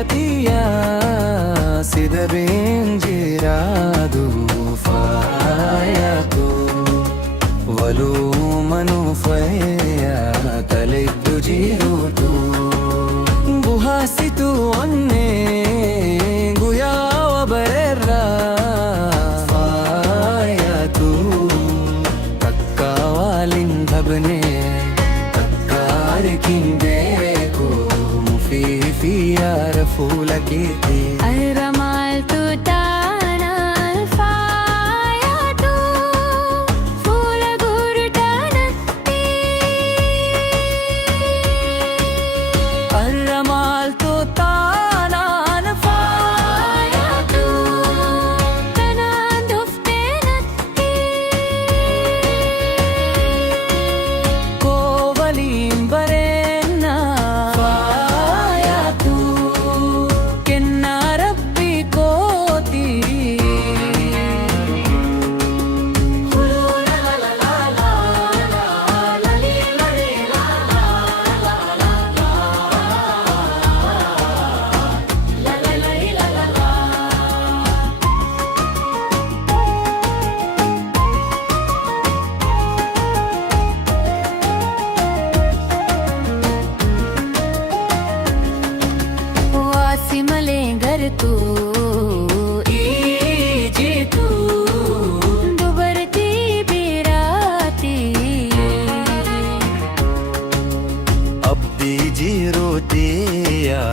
جتيا سيد بنجرادو فاياتو ولو منو فيا تلد جيروتو بوهاسيتو أني غويا وبررا فاياتو تكاوالين دبني تكاركين ديكو مفيفي رفولكيتي أرملت تانا الفاياتو فول غورتانتي أرملتو تانا فاياتو تنا دفتنتي كوبالين برينا فاياتو كنا ربي كوتي वासिमले घर तू इजी तू दुबरती बिराती अब दीजी रोती या